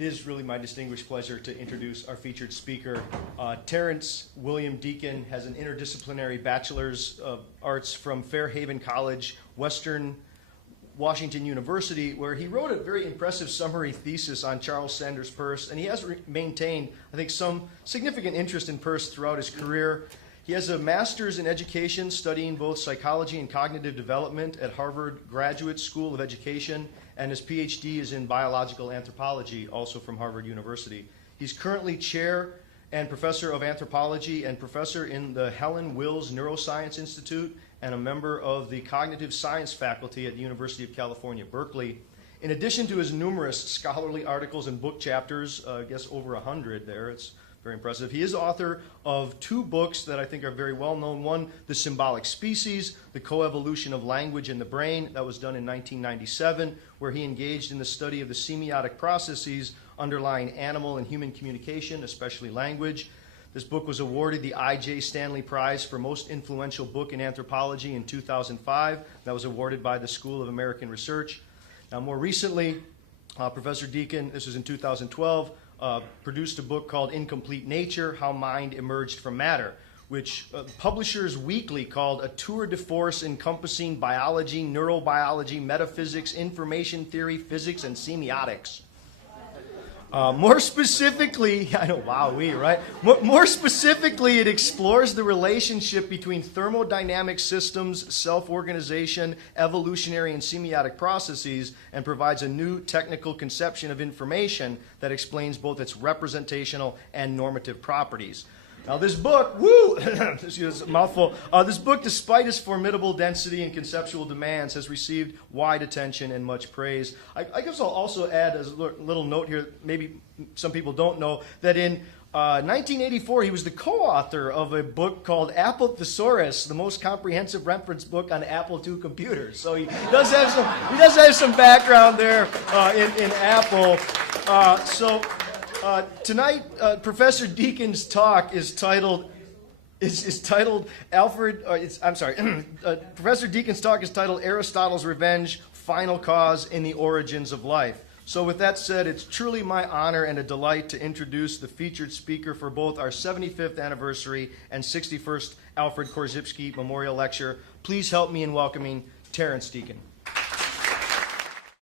It is really my distinguished pleasure to introduce our featured speaker. Terrence William Deacon has an interdisciplinary Bachelor's of Arts from Fairhaven College, Western Washington University, where he wrote a very impressive summary thesis on Charles Sanders Peirce, and he has maintained, I think, some significant interest in Peirce throughout his career. He has a master's in education, studying both psychology and cognitive development at Harvard Graduate School of Education, and his PhD is in biological anthropology, also from Harvard University. He's currently chair and professor of anthropology and professor in the Helen Wills Neuroscience Institute and a member of the cognitive science faculty at the University of California, Berkeley. In addition to his numerous scholarly articles and book chapters, I guess over 100 there, it's very impressive. He is author of 2 books that I think are very well known. One, The Symbolic Species, The Coevolution of Language in the Brain. That was done in 1997, where he engaged in the study of the semiotic processes underlying animal and human communication, especially language. This book was awarded the I.J. Stanley Prize for Most Influential Book in Anthropology in 2005. That was awarded by the School of American Research. Now, more recently, Professor Deacon, this was in 2012, produced a book called Incomplete Nature, How Mind Emerged from Matter, which Publishers Weekly called a tour de force encompassing biology, neurobiology, metaphysics, information theory, physics, and semiotics. More specifically, I know, wowee, right? More specifically, it explores the relationship between thermodynamic systems, self-organization, evolutionary and semiotic processes, and provides a new technical conception of information that explains both its representational and normative properties. Now this book, this is a mouthful. This book, despite its formidable density and conceptual demands, has received wide attention and much praise. I guess I'll also add as a little note here, maybe some people don't know, that in 1984 he was the co-author of a book called Apple Thesaurus, the most comprehensive reference book on Apple II computers. So he does have some background there in Apple. Tonight, Professor Deacon's talk is titled Alfred. Professor Deacon's talk is titled Aristotle's Revenge: Final Cause in the Origins of Life. So, with that said, it's truly my honor and a delight to introduce the featured speaker for both our 75th anniversary and 61st Alfred Korzybs Memorial Lecture. Please help me in welcoming Terrence Deacon.